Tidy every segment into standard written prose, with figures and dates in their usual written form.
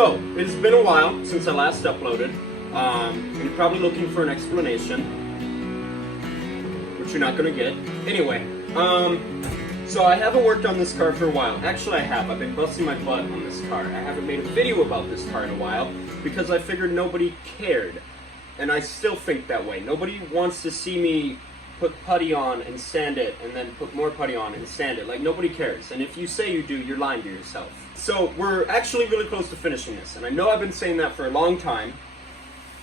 So, it's been a while since I last uploaded. You're probably looking for an explanation, which you're not going to get. Anyway, so I haven't worked on this car for a while. Actually, I have. I've been busting my butt on this car. I haven't made a video about this car in a while because I figured nobody cared. And I still think that way. Nobody wants to see me put putty on and sand it, and then put more putty on and sand it. Like, nobody cares. And if you say you do, you're lying to yourself. So, we're actually really close to finishing this. And I know I've been saying that for a long time.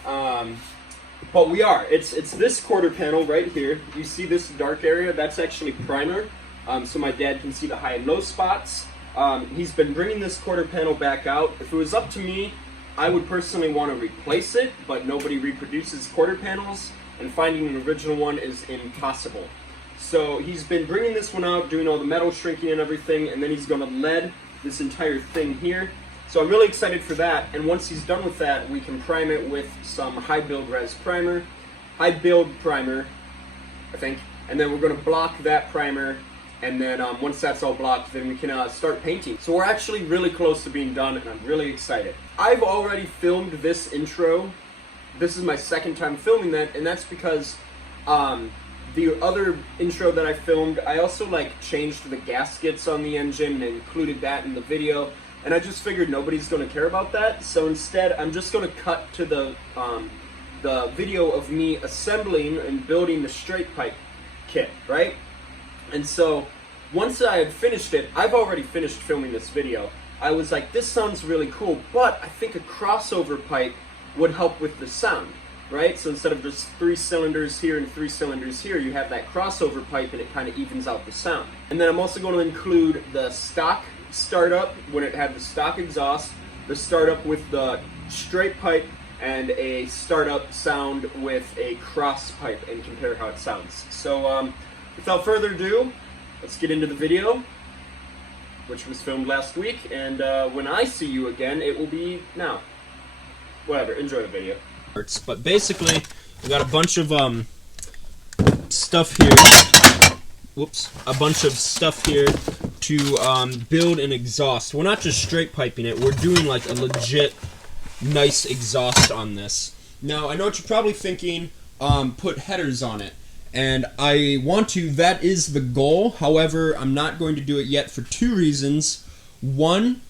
But we are. It's this quarter panel right here. You see this dark area? That's actually primer. So my dad can see the high and low spots. He's been bringing this quarter panel back out. If it was up to me, I would personally want to replace it, but nobody reproduces quarter panels, and finding an original one is impossible. So he's been bringing this one out, doing all the metal shrinking and everything, and then he's going to lead this entire thing here. So I'm really excited for that, and once he's done with that, we can prime it with some high build primer, I think, and then we're going to block that primer, and then once that's all blocked, then we can start painting. So we're actually really close to being done, and I'm really excited. I've already filmed this intro. This is my second time filming that, and that's because the other intro that I filmed, I also changed the gaskets on the engine and included that in the video. And I just figured nobody's going to care about that, so instead I'm just going to cut to the video of me assembling and building the straight pipe kit, right? And so once I had finished it, I've already finished filming this video. I was like, this sounds really cool, but I think a crossover pipe would help with the sound, right? So instead of just 3 cylinders here and 3 cylinders here, you have that crossover pipe and it kind of evens out the sound. And then I'm also going to include the stock startup when it had the stock exhaust, the startup with the straight pipe, and a startup sound with a cross pipe, and compare how it sounds. So without further ado, let's get into the video, which was filmed last week, and when I see you again, it will be now. Whatever, enjoy the video. But basically, we got a bunch of stuff here. Whoops, a bunch of stuff here to build an exhaust. We're not just straight piping it, we're doing like a legit nice exhaust on this. Now, I know what you're probably thinking, put headers on it. And I want to, that is the goal. However, I'm not going to do it yet for 2 reasons. One,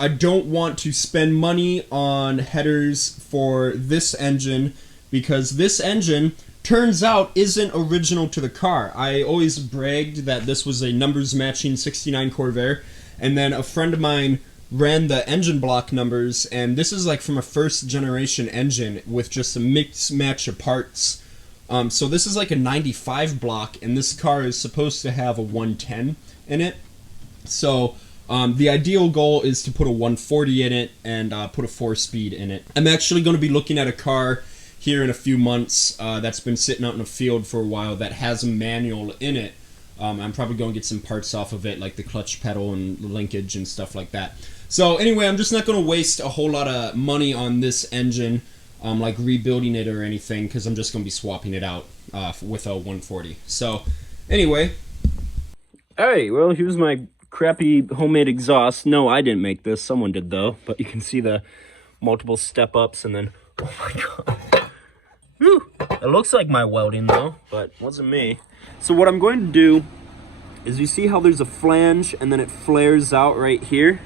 I don't want to spend money on headers for this engine, because this engine, turns out, isn't original to the car. I always bragged that this was a numbers matching 69 Corvair, and then a friend of mine ran the engine block numbers, and this is like from a first generation engine with just a mix match of parts. So this is like a 95 block, and this car is supposed to have a 110 in it. So the ideal goal is to put a 140 in it and put a 4-speed in it. I'm actually going to be looking at a car here in a few months that's been sitting out in the field for a while that has a manual in it. I'm probably going to get some parts off of it, like the clutch pedal and linkage and stuff like that. So anyway, I'm just not going to waste a whole lot of money on this engine, like rebuilding it or anything, because I'm just going to be swapping it out with a 140. So anyway. Alright, well, here's my crappy homemade exhaust. No, I didn't make this. Someone did, though. But you can see the multiple step-ups, and then, oh my god. Whew. It looks like my welding, though, but it wasn't me. So what I'm going to do is, you see how there's a flange and then it flares out right here?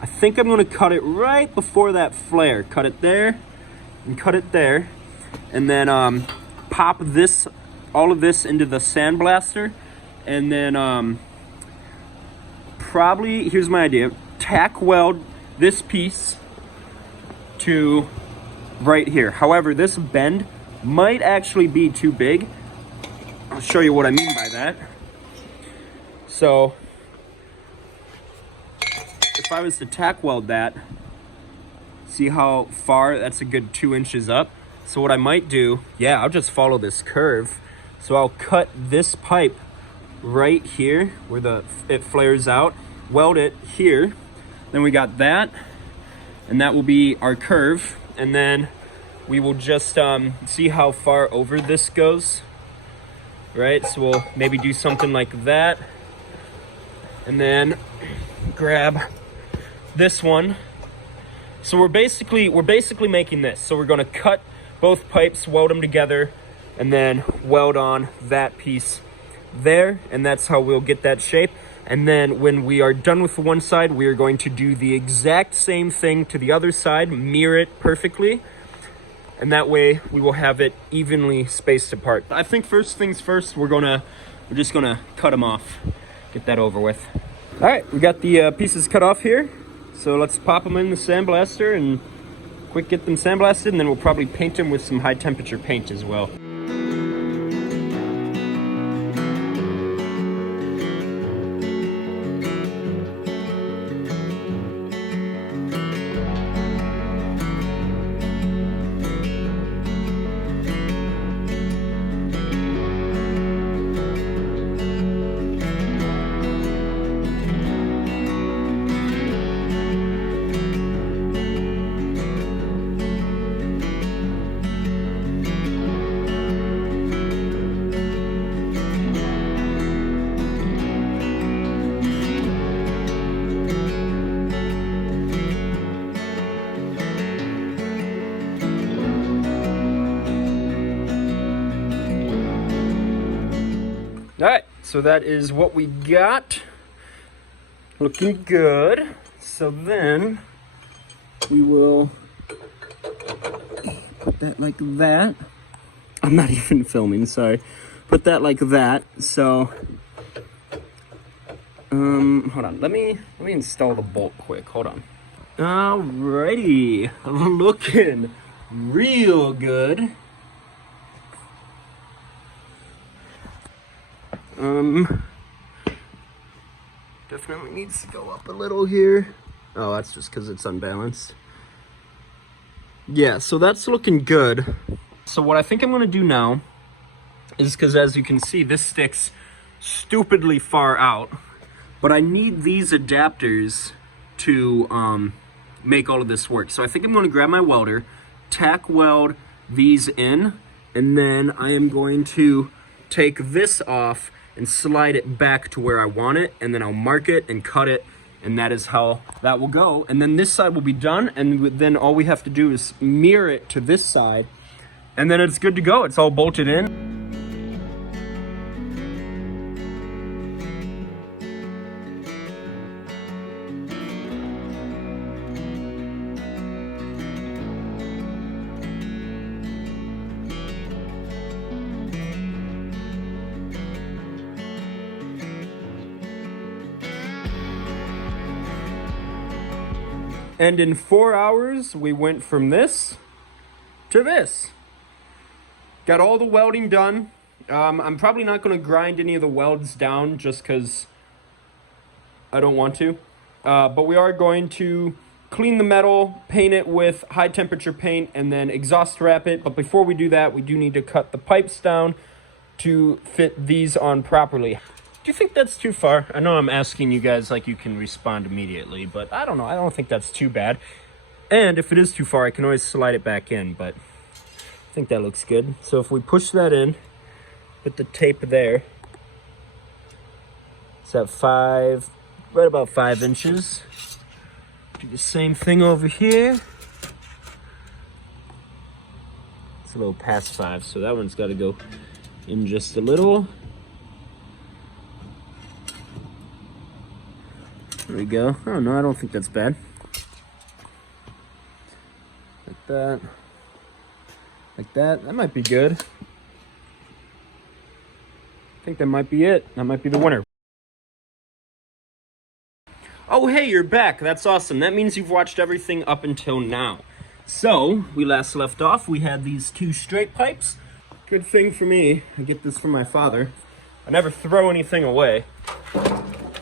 I think I'm going to cut it right before that flare. Cut it there and cut it there, and then pop this, all of this into the sandblaster, and then probably, here's my idea, tack weld this piece to right here. However, this bend might actually be too big. I'll show you what I mean by that. So if I was to tack weld that, see how far? That's a good 2 inches up. So what I might do, yeah, I'll just follow this curve. So I'll cut this pipe right here where it flares out, weld it here. Then we got that, and that will be our curve. And then we will just see how far over this goes, right? So we'll maybe do something like that, and then grab this one. So we're basically making this. So we're gonna cut both pipes, weld them together, and then weld on that piece there, and that's how we'll get that shape. And then when we are done with the one side, we are going to do the exact same thing to the other side, mirror it perfectly, and that way we will have it evenly spaced apart. I think first things first, we're just gonna cut them off, get that over with. All right, we got the pieces cut off here, so let's pop them in the sandblaster and quick get them sandblasted, and then we'll probably paint them with some high temperature paint as well. All right, so that is what we got. Looking good. So then we will put that like that. I'm not even filming, sorry. Put that like that. So hold on, let me install the bolt quick. Hold on. Alrighty, looking real good. Definitely needs to go up a little here. Oh, that's just because it's unbalanced. Yeah, so that's looking good. So what I think I'm gonna do now is, because as you can see, this sticks stupidly far out, but I need these adapters to make all of this work. So I think I'm gonna grab my welder, tack weld these in, and then I am going to take this off and slide it back to where I want it, and then I'll mark it and cut it, and that is how that will go. And then this side will be done, and then all we have to do is mirror it to this side, and then it's good to go. It's all bolted in. And in 4 hours, we went from this to this. Got all the welding done. I'm probably not gonna grind any of the welds down just because I don't want to. But we are going to clean the metal, paint it with high temperature paint, and then exhaust wrap it. But before we do that, we do need to cut the pipes down to fit these on properly. Do you think that's too far? I know I'm asking you guys like you can respond immediately, but I don't know. I don't think that's too bad. And if it is too far, I can always slide it back in, but I think that looks good. So if we push that in, put the tape there, it's at right about 5 inches. Do the same thing over here. It's a little past 5, so that one's got to go in just a little. There we go. Oh no, I don't think that's bad. Like that. Like that. That might be good. I think that might be it. That might be the winner. Oh hey, you're back. That's awesome. That means you've watched everything up until now. So, we last left off, we had these 2 straight pipes. Good thing for me, I get this from my father. I never throw anything away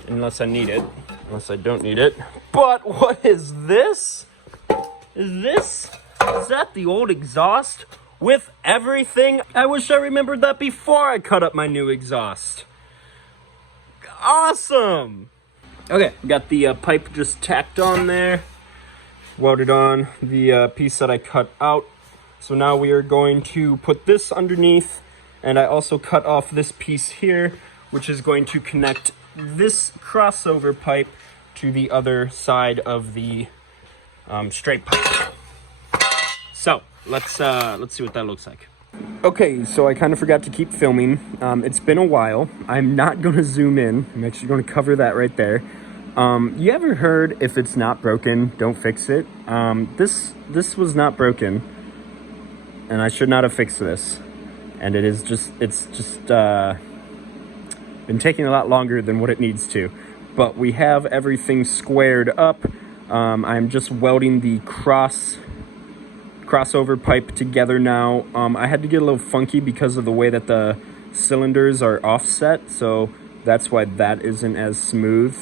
unless I need it. Unless I don't need it. But what is this? Is that the old exhaust with everything? I wish I remembered that before I cut up my new exhaust. Awesome! Okay, got the pipe just tacked on there. Welded on the piece that I cut out. So now we are going to put this underneath, and I also cut off this piece here, which is going to connect this crossover pipe to the other side of the straight pipe. So let's see what that looks like. Okay, so I kind of forgot to keep filming. It's been a while. I'm not gonna zoom in. I'm actually gonna cover that right there. You ever heard, if it's not broken, don't fix it? This was not broken, and I should not have fixed this. And it's just been taking a lot longer than what it needs to. But we have everything squared up. I'm just welding the crossover pipe together now. I had to get a little funky because of the way that the cylinders are offset, so that's why that isn't as smooth.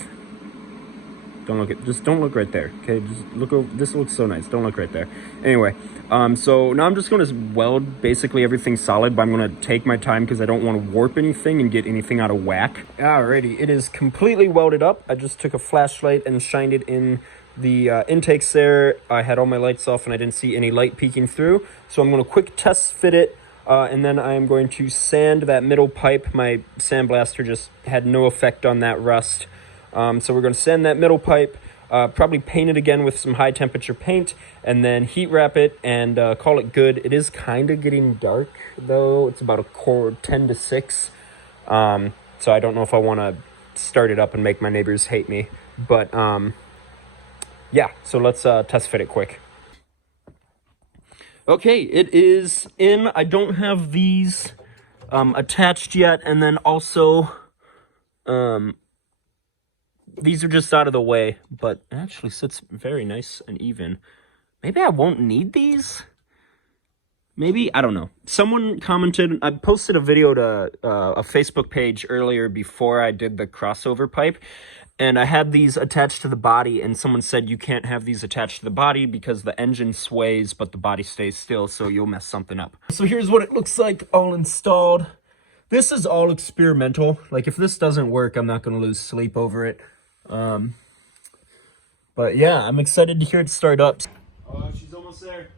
Just don't look right there, okay? Just look over, this looks so nice. Don't look right there. Anyway, so now I'm just gonna weld basically everything solid, but I'm gonna take my time because I don't want to warp anything and get anything out of whack. Alrighty, it is completely welded up. I just took a flashlight and shined it in the intakes there. I had all my lights off and I didn't see any light peeking through. So I'm gonna quick test fit it, and then I'm going to sand that middle pipe. My sandblaster just had no effect on that rust. So we're going to sand that middle pipe, probably paint it again with some high temperature paint, and then heat wrap it and call it good. It is kind of getting dark though. It's about 10 to 6. So I don't know if I want to start it up and make my neighbors hate me. But yeah, so let's test fit it quick. Okay, it is in. I don't have these attached yet, and then also these are just out of the way, but it actually sits very nice and even. Maybe I won't need these? Maybe? I don't know. Someone commented, I posted a video to a Facebook page earlier before I did the crossover pipe, and I had these attached to the body, and someone said you can't have these attached to the body because the engine sways, but the body stays still, so you'll mess something up. So here's what it looks like all installed. This is all experimental. Like, if this doesn't work, I'm not going to lose sleep over it. But yeah, I'm excited to hear it start up. Oh, she's almost there.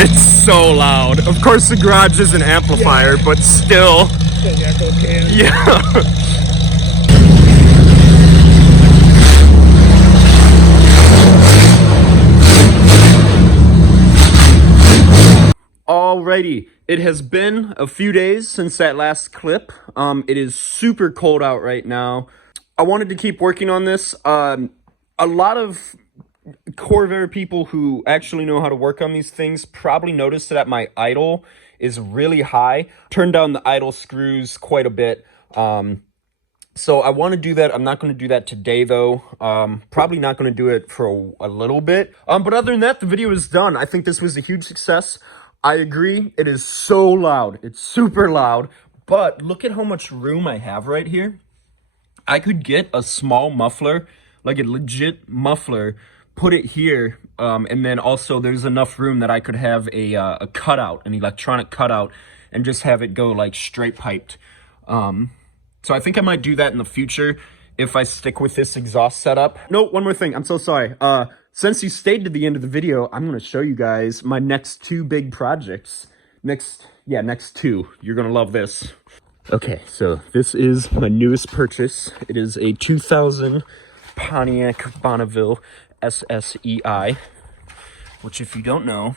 It's so loud. Of course, the garage is an amplifier, yeah, but still. Yeah. Alrighty, it has been a few days since that last clip. It is super cold out right now. I wanted to keep working on this. A lot of Corvair people who actually know how to work on these things probably noticed that my idle is really high. Turned down the idle screws quite a bit. So I want to do that. I'm not going to do that today though. Probably not going to do it for a little bit. But other than that, the video is done. I think this was a huge success. I agree. It is so loud. It's super loud. But look at how much room I have right here. I could get a small muffler, like a legit muffler, put it here, and then also there's enough room that I could have a cutout, an electronic cutout, and just have it go like straight piped. So I think I might do that in the future if I stick with this exhaust setup. No, one more thing. I'm so sorry. Since you stayed to the end of the video, I'm going to show you guys my next two big projects. next two. You're gonna love this. Okay, so this is my newest purchase. It is a 2000 Pontiac Bonneville SSEI, which, if you don't know,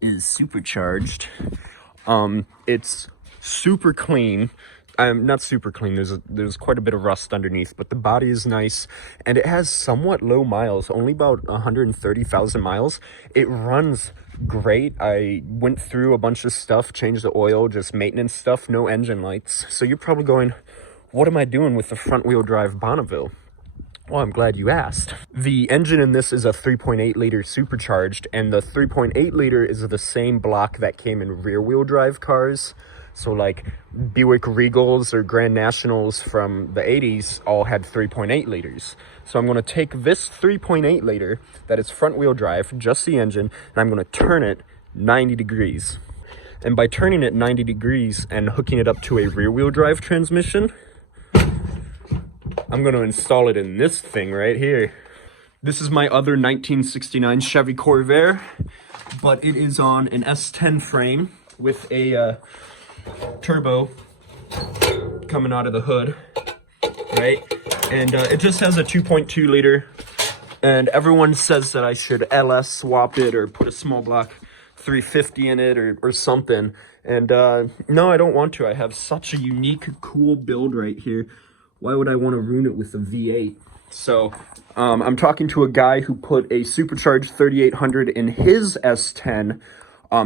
is supercharged. It's super clean. Not super clean. There's quite a bit of rust underneath, but the body is nice, and it has somewhat low miles, only about 130,000 miles. It runs great. I went through a bunch of stuff, changed the oil, just maintenance stuff, no engine lights. So you're probably going, what am I doing with the front wheel drive Bonneville? Well, I'm glad you asked. The engine in this is a 3.8 liter supercharged, and the 3.8 liter is the same block that came in rear wheel drive cars. So like Buick Regals or Grand Nationals from the 80s all had 3.8 liters. So I'm going to take this 3.8 liter that is front wheel drive, just the engine, and I'm going to turn it 90 degrees. And by turning it 90 degrees and hooking it up to a rear wheel drive transmission, I'm going to install it in this thing right here. This is my other 1969 Chevy Corvair, but it is on an S10 frame with a turbo coming out of the hood, right? And it just has a 2.2 liter, and everyone says that I should LS swap it or put a small block 350 in it or something. And no, I don't want to. I have such a unique, cool build right here. Why would I want to ruin it with a V8? So I'm talking to a guy who put a supercharged 3800 in his S10.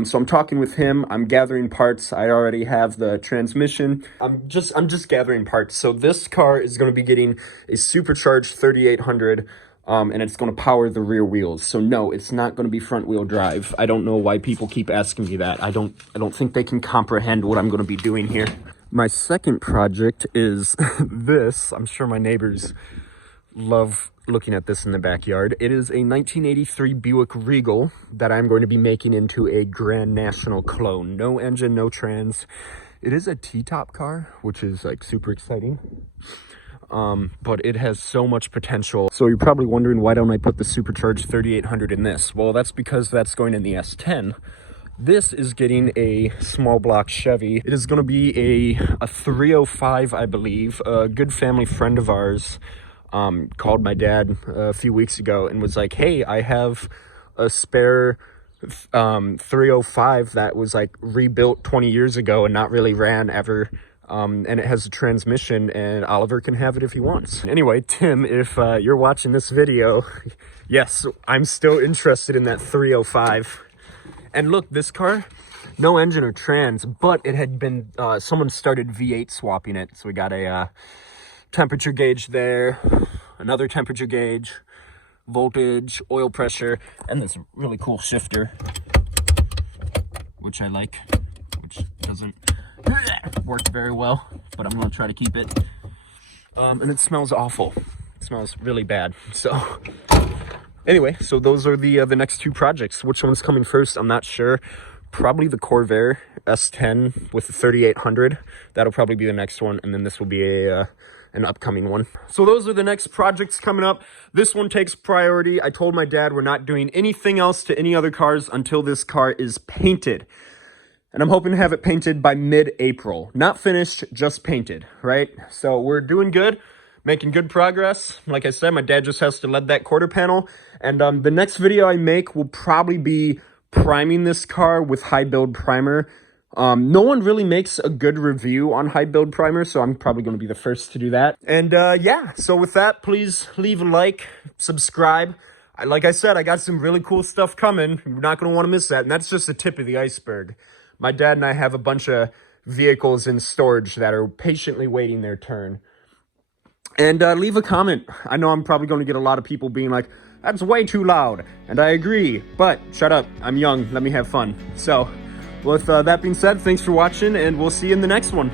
So I'm talking with him. I'm gathering parts. I already have the transmission. I'm just gathering parts. So this car is going to be getting a supercharged 3800, and it's going to power the rear wheels. So no, it's not going to be front wheel drive. I don't know why people keep asking me that. I don't think they can comprehend what I'm going to be doing here. My second project is this. I'm sure my neighbors love looking at this in the backyard. It is a 1983 Buick Regal that I'm going to be making into a Grand National clone. No engine, no trans. It is a T-top car, which is like super exciting. But it has so much potential. So you're probably wondering, why don't I put the supercharged 3800 in this? Well, that's because that's going in the S10. This is getting a small block Chevy. It is going to be a 305, I believe. A good family friend of ours called my dad a few weeks ago and was like, hey, I have a spare 305 that was like rebuilt 20 years ago and not really ran ever. And it has a transmission, and Oliver can have it if he wants. Anyway, Tim, if you're watching this video, yes, I'm still interested in that 305. And look, this car, no engine or trans, but it had been, someone started V8 swapping it. So we got a temperature gauge there, another temperature gauge, voltage, oil pressure, and this really cool shifter, which I like, which doesn't work very well, but I'm going to try to keep it. And it smells awful. It smells really bad. So anyway, so those are the next two projects. Which one's coming first, I'm not sure. Probably the Corvair S10 with the 3800. That'll probably be the next one, and then this will be an upcoming one. So those are the next projects coming up. This one takes priority. I told my dad we're not doing anything else to any other cars until this car is painted. And I'm hoping to have it painted by mid-April. Not finished, just painted, right? So we're doing good, making good progress. Like I said, my dad just has to lead that quarter panel. And the next video I make will probably be priming this car with high build primer. No one really makes a good review on high build primer, so I'm probably going to be the first to do that. And yeah, so with that, please leave a like, subscribe. Like I said, I got some really cool stuff coming. You're not going to want to miss that. And that's just the tip of the iceberg. My dad and I have a bunch of vehicles in storage that are patiently waiting their turn. And leave a comment. I know I'm probably going to get a lot of people being like, that's way too loud. And I agree, but shut up. I'm young. Let me have fun. So with that being said, thanks for watching, and we'll see you in the next one.